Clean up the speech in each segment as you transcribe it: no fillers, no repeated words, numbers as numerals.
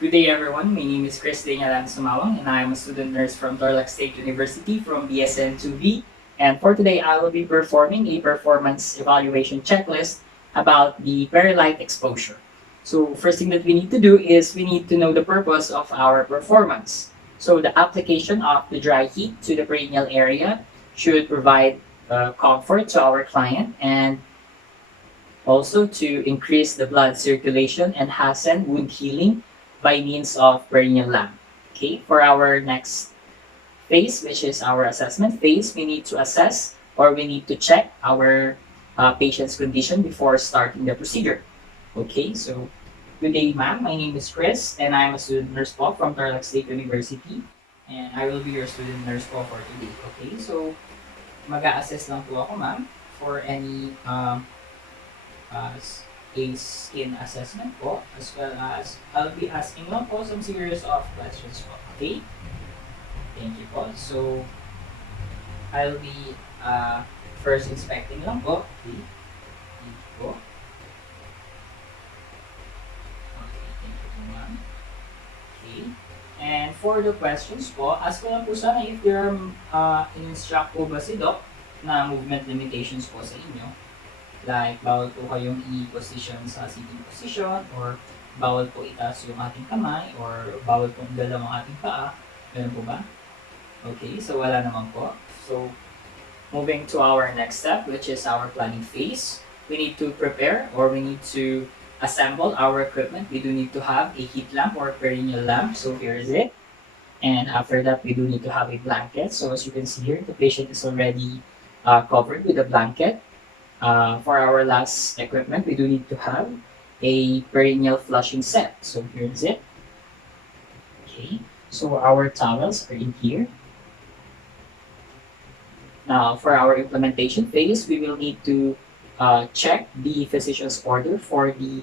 Good day everyone, my name is Chris Daniel Sumawang and I am a student nurse from Tarlac State University from BSN 2B. And for today, I will be performing a performance evaluation checklist about the very light exposure. So first thing that we need to do is we need to know the purpose of our performance. So the application of the dry heat to the perineal area should provide comfort to our client and also to increase the blood circulation and hasten wound healing by means of perineal lamp. Okay, for our next phase, which is our assessment phase, we need to assess or we need to check our patient's condition before starting the procedure. Okay, so good day, ma'am. My name is Chris, and I'm a student nurse po from Tarlac State University, and I will be your student nurse po for today. Okay, so mag-a-assess lang po ako, ma'am, for any a skin assessment po, as well as I'll be asking lang po some series of questions po. Okay? Thank you po. So, I'll be first inspecting lang po. Okay? Thank you po. Okay, thank you po, ma'am. Okay. And for the questions po, ask ko lang po sana if there are in-instruct po ba si Doc na movement limitations po sa inyo. Like, bawal po kayong i-position sa sitting position or bawal po itaas yung ating kamay or bawal po galaw ang ating paa. Ganun po ba? Okay, so wala naman po. So, moving to our next step, which is our planning phase. We need to prepare or we need to assemble our equipment. We do need to have a heat lamp or perineal lamp. So here is it. And after that, we do need to have a blanket. So as you can see here, the patient is already covered with a blanket. For our last equipment, we do need to have a perineal flushing set. So here's it. Okay, so our towels are in here. Now, for our implementation phase, we will need to check the physician's order for the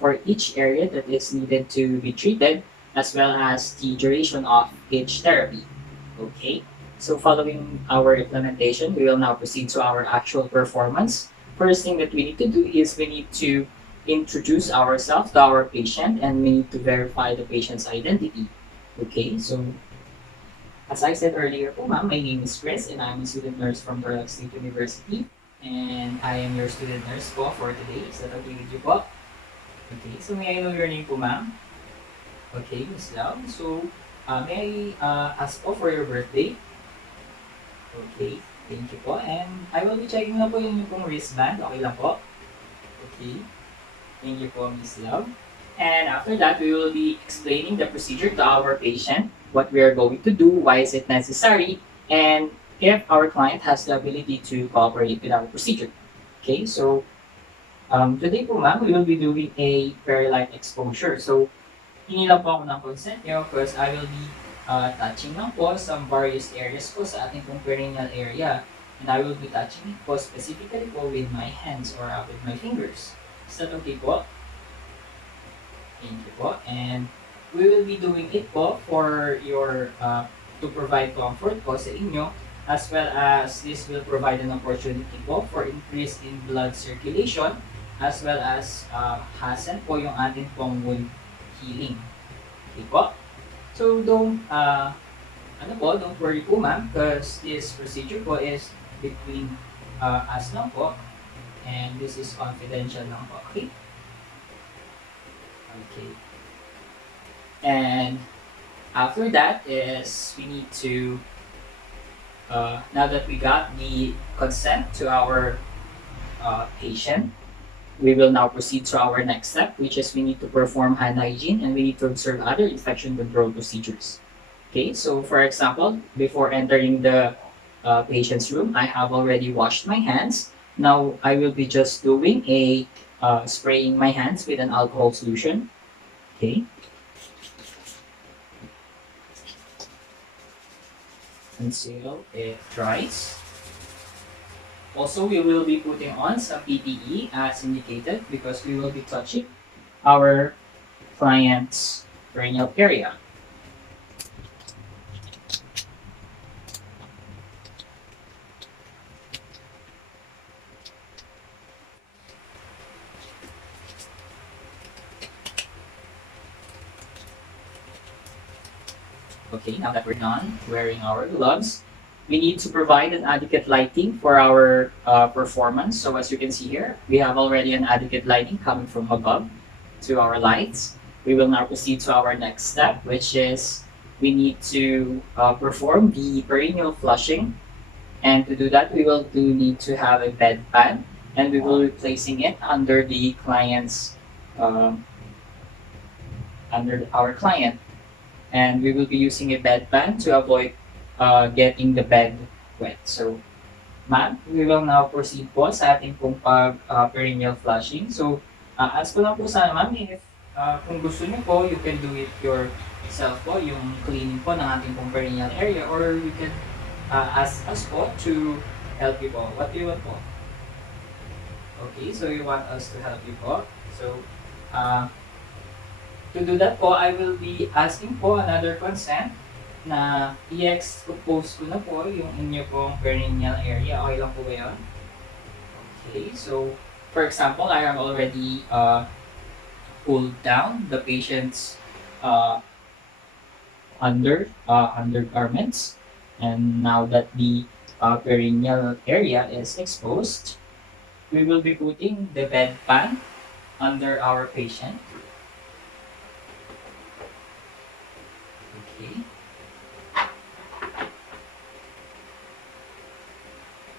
for each area that is needed to be treated, as well as the duration of each therapy. Okay. So following our implementation, we will now proceed to our actual performance. First thing that we need to do is we need to introduce ourselves to our patient and we need to verify the patient's identity. Okay, so as I said earlier po ma'am, my name is Chris and I'm a student nurse from Tarlac State University and I am your student nurse po for today. Is that okay with you po? Okay, so may I know your name po ma'am? Okay, Miss Lau. So may I ask po for your birthday? Okay, thank you po. And I will be checking lang po yung pong wristband. Okay lang po? Okay. Thank you po, Miss Love. And after that, we will be explaining the procedure to our patient, what we are going to do, why is it necessary, and if our client has the ability to cooperate with our procedure. Okay, so today po ma'am, we will be doing a very light exposure. So, hindi lang po ako ng consent nyo because I will be touching lang po some various areas po sa ating pong perineal area. And I will be touching it po specifically po with my hands or with my fingers. Is that okay po? Thank you po. And we will be doing it po for your, to provide comfort po sa inyo, as well as this will provide an opportunity po for increase in blood circulation, as well as hasten po yung ating pong wound healing. Okay po? So don't don't worry po ma'am, because this procedure po is between us lang po, and this is confidential lang po, okay? Okay. And after that is we need to, now that we got the consent to our patient, we will now proceed to our next step, which is we need to perform hand hygiene and we need to observe other infection control procedures. Okay, so for example, before entering the patient's room, I have already washed my hands. Now I will be just doing a spraying my hands with an alcohol solution. Okay. Until it dries. Also, we will be putting on some PPE as indicated because we will be touching our client's perineal area. Okay, now that we're done wearing our gloves, we need to provide an adequate lighting for our performance. So as you can see here, we have already an adequate lighting coming from above to our lights. We will now proceed to our next step, which is we need to perform the perennial flushing. And to do that, we will do need to have a bedpan, and we will be placing it under the client's um, under our client, and we will be using a bedpan to avoid getting the bed wet. So, ma'am, we will now proceed po sa ating pong perennial flushing. So, ask ko lang po sana, ma'am, if kung gusto niyo po, you can do it yourself po, yung cleaning po ng ating pong perennial area, or you can ask us po to help you po. What do you want po? Okay, so you want us to help you po. So, to do that po, I will be asking po another consent na i-expose ko na po yung inyo pong perennial area. Okay lang po ba yun? Okay, so for example, I have already pulled down the patient's undergarments, and now that the perennial area is exposed, we will be putting the bedpan under our patient. Okay.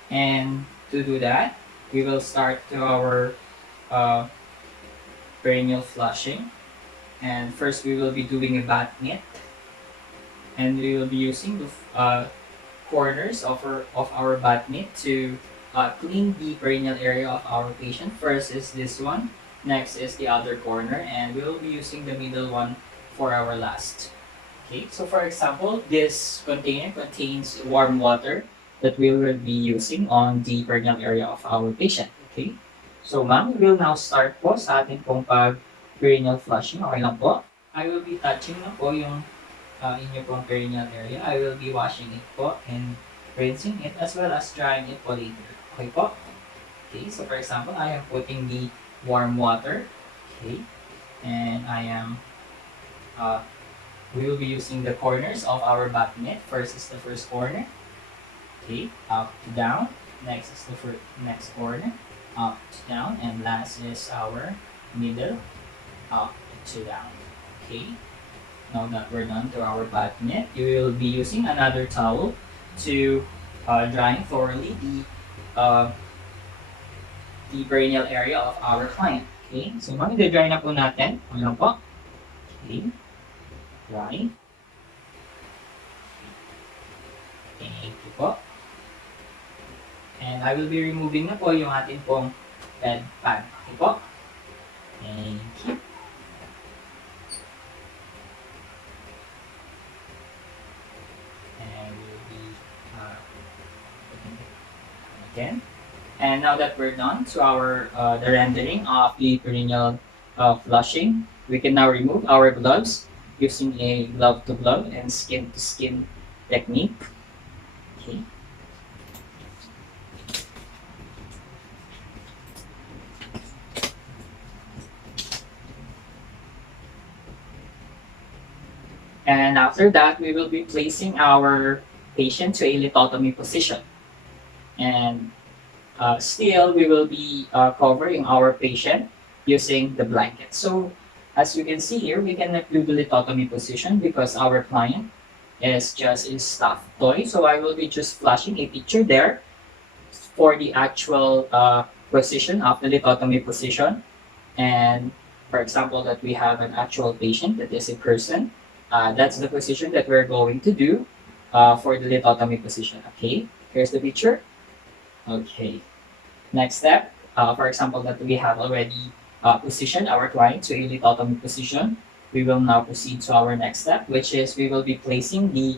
And to do that, we will start to our perennial flushing. And first, we will be doing a bath mitt, and we will be using the corners of our bath mitt to clean the perennial area of our patient. First is this one, next is the other corner, and we will be using the middle one for our last. Okay, so for example, this container contains warm water that we will be using on the perennial area of our patient. Okay, so ma'am, we will now start po sa ating pong perennial flushing. Okay lang po. I will be touching na po yung inyo pong perennial area. I will be washing it po and rinsing it as well as drying it po later. Okay po? Okay, so for example, I am putting the warm water. Okay, and I am we will be using the corners of our bath mitt. First is the first corner. Okay, up to down. Next is the next corner. Up to down. And last is our middle. Up to down. Okay. Now that we're done to our bath mitt, you will be using another towel to dry thoroughly the perennial area of our client. Okay, so mag-dry na po natin. Ano po? Okay. Dry. Thank you po. And I will be removing na po yung ating pong bed pan. Okay po? Thank you. And we'll be putting it again. And now that we're done to our the rendering of the perennial flushing, we can now remove our gloves using a glove to glove and skin to skin technique. Okay. And after that, we will be placing our patient to a lithotomy position. And still, we will be covering our patient using the blanket. So, as you can see here, we cannot do the lithotomy position because our client is just a stuffed toy. So, I will be just flashing a picture there for the actual position of the lithotomy position. And for example, that we have an actual patient that is a person. That's the position that we're going to do for the lithotomy position. Okay, here's the picture. Okay, next step, for example, that we have already positioned our client to a lithotomy position. We will now proceed to our next step, which is we will be placing the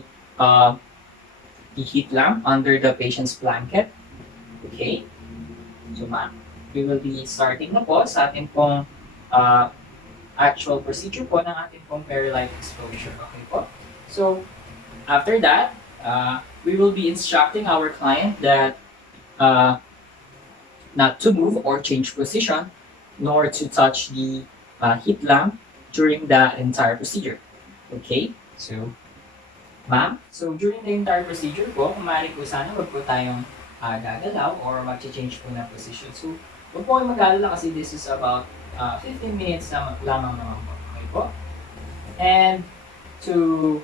heat lamp under the patient's blanket. Okay, so ma'am, we will be starting na po sa ating pong actual procedure po ng ating pong perilight exposure. Okay po. So, after that, we will be instructing our client that not to move or change position, nor to touch the heat lamp during the entire procedure. Okay, so Ma'am, so during the entire procedure po, kung maaari po sana wag po tayong gagalaw or mag-change po ng position. So, wag po kayong mag-alala kasi this is about 15 minutes lamang naman po. Okay po? And to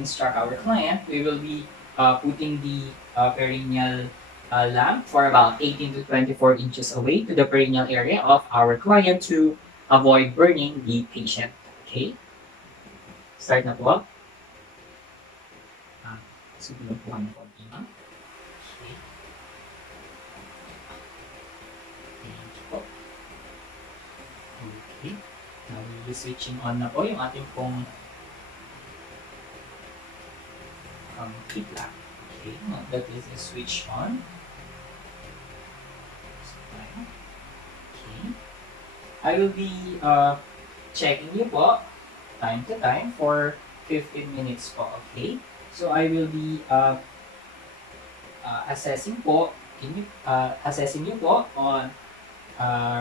instruct our client, we will be putting the perineal lamp for about 18 to 24 inches away to the perineal area of our client to avoid burning the patient. Okay? Start na po. Susunod po kami konti, ma'am. Okay. Thank you po. Okay. Now, we'll be switching on na po yung ating pong heat lamp. Okay. Now, that is the switch on. Okay. I will be checking you po time to time for 15 minutes po. Okay. So I will be assessing you po on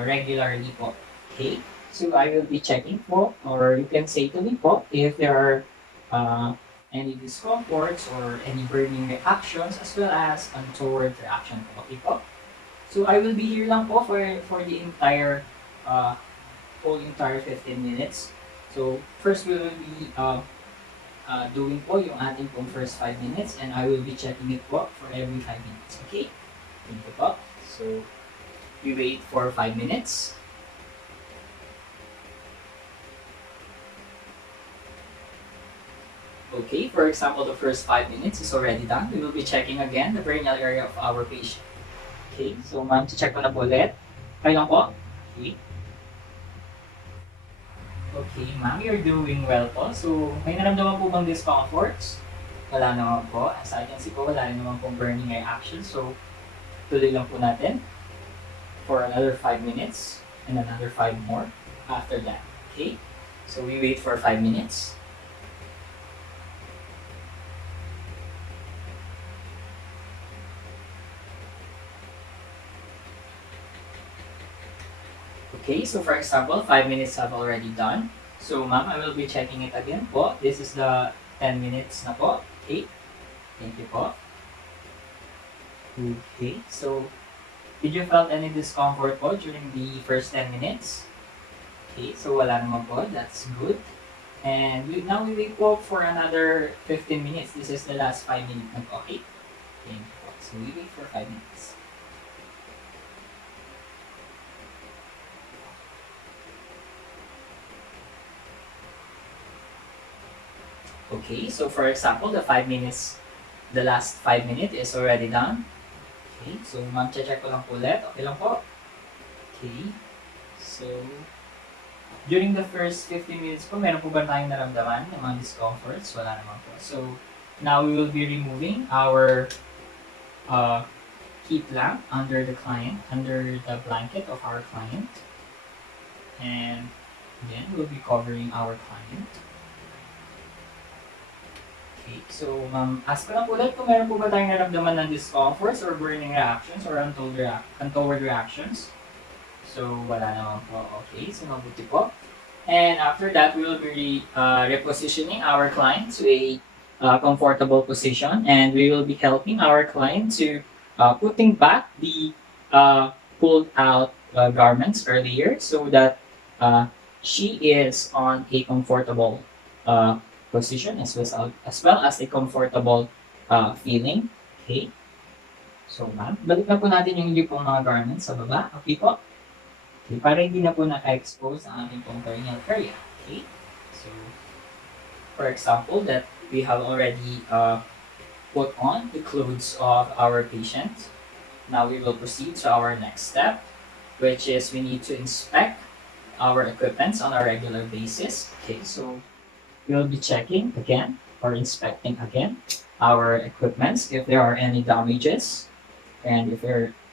regularly po. Okay? So I will be checking po, or you can say to me po if there are any discomforts or any burning reactions as well as untoward reaction po. Okay po? So I will be here lang po for the entire whole entire 15 minutes. So first we will be doing po yung ating pong first 5 minutes and I will be checking it po for every 5 minutes. Okay? Thank you po. So, we wait for 5 minutes. Okay, for example, the first 5 minutes is already done. We will be checking again the perineal area of our patient. Okay, so ma'am, check ko na po ulit. Kayo lang po. Okay. Okay, ma'am, you're doing well po. So, may naramdaman po bang discomforts? Wala naman po. As I can see po, wala rin naman pong burning reaction. So, tuloy lang po natin for another 5 minutes and another 5 more after that. Okay? So, we wait for 5 minutes. Okay, so for example, 5 minutes have already done. So, ma'am, I will be checking it again po. This is the 10 minutes na po. Okay? Thank you po. Okay, so, did you felt any discomfort po during the first 10 minutes? Okay, so wala naman po. That's good. And now we wait po for another 15 minutes. This is the last 5 minutes na po. Okay? Thank you po. So, we wait for 5 minutes. Okay, so for example, the last 5 minutes is already done. Okay, so ma'am, check ko lang po ulit. Okay lang po? Okay, so during the first 15 minutes po, meron po ba tayong naramdaman ng mga discomforts? Wala naman po. So, now we will be removing our heat lamp under the blanket of our client. And then, we'll be covering our client. Okay, so ma'am, ask ko lang po ulit kung meron po ba tayong naramdaman ng discomforts or burning reactions or untoward reactions. So, wala naman po. Okay, so mabuti po. And after that, we will be repositioning our client to a comfortable position and we will be helping our client to putting back the pulled out garments earlier so that she is on a comfortable position as well as a comfortable feeling. Okay. So, ma'am, balik na po natin yung hindi pong mga garments sa baba. Okay po? Okay, para hindi na po naka-expose ang ating pong perineal area. Okay. So, for example, that we have already put on the clothes of our patient. Now we will proceed to our next step, which is we need to inspect our equipments on a regular basis. Okay, so we'll be checking again or inspecting again our equipments if there are any damages, and if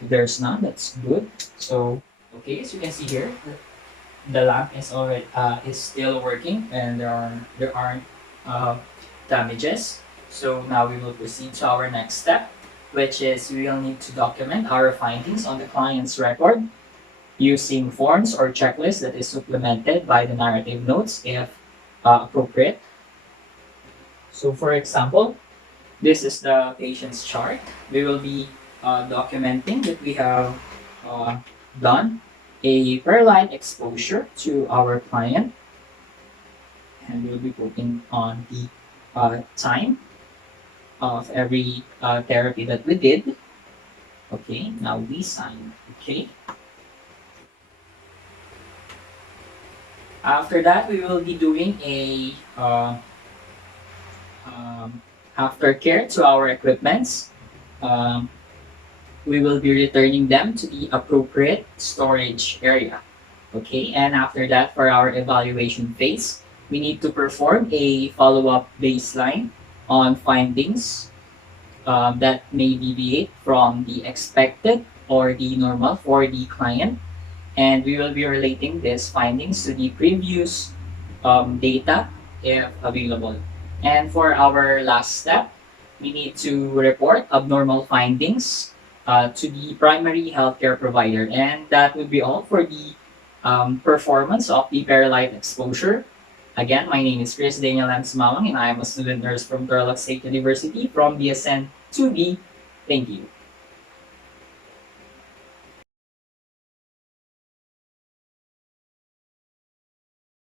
there's none, that's good. So okay, as you can see here, the lamp is already is still working and there aren't damages. So now we will proceed to our next step, which is we will need to document our findings on the client's record using forms or checklists that is supplemented by the narrative notes if appropriate. So for example, this is the patient's chart. We will be documenting that we have uh, done a Perlite exposure to our client, and we'll be putting on the time of every therapy that we did. Okay, now we sign. Okay. After that, we will be doing a aftercare to our equipments. Um, we will be returning them to the appropriate storage area. Okay, and after that, for our evaluation phase, we need to perform a follow-up baseline on findings that may deviate from the expected or the normal for the client. And we will be relating these findings to the previous data if available. And for our last step, we need to report abnormal findings to the primary healthcare provider. And that would be all for the performance of the Paralight exposure. Again, my name is Chris Daniel M. Sumawang, and I am a student nurse from Turlock State University from BSN 2B. Thank you.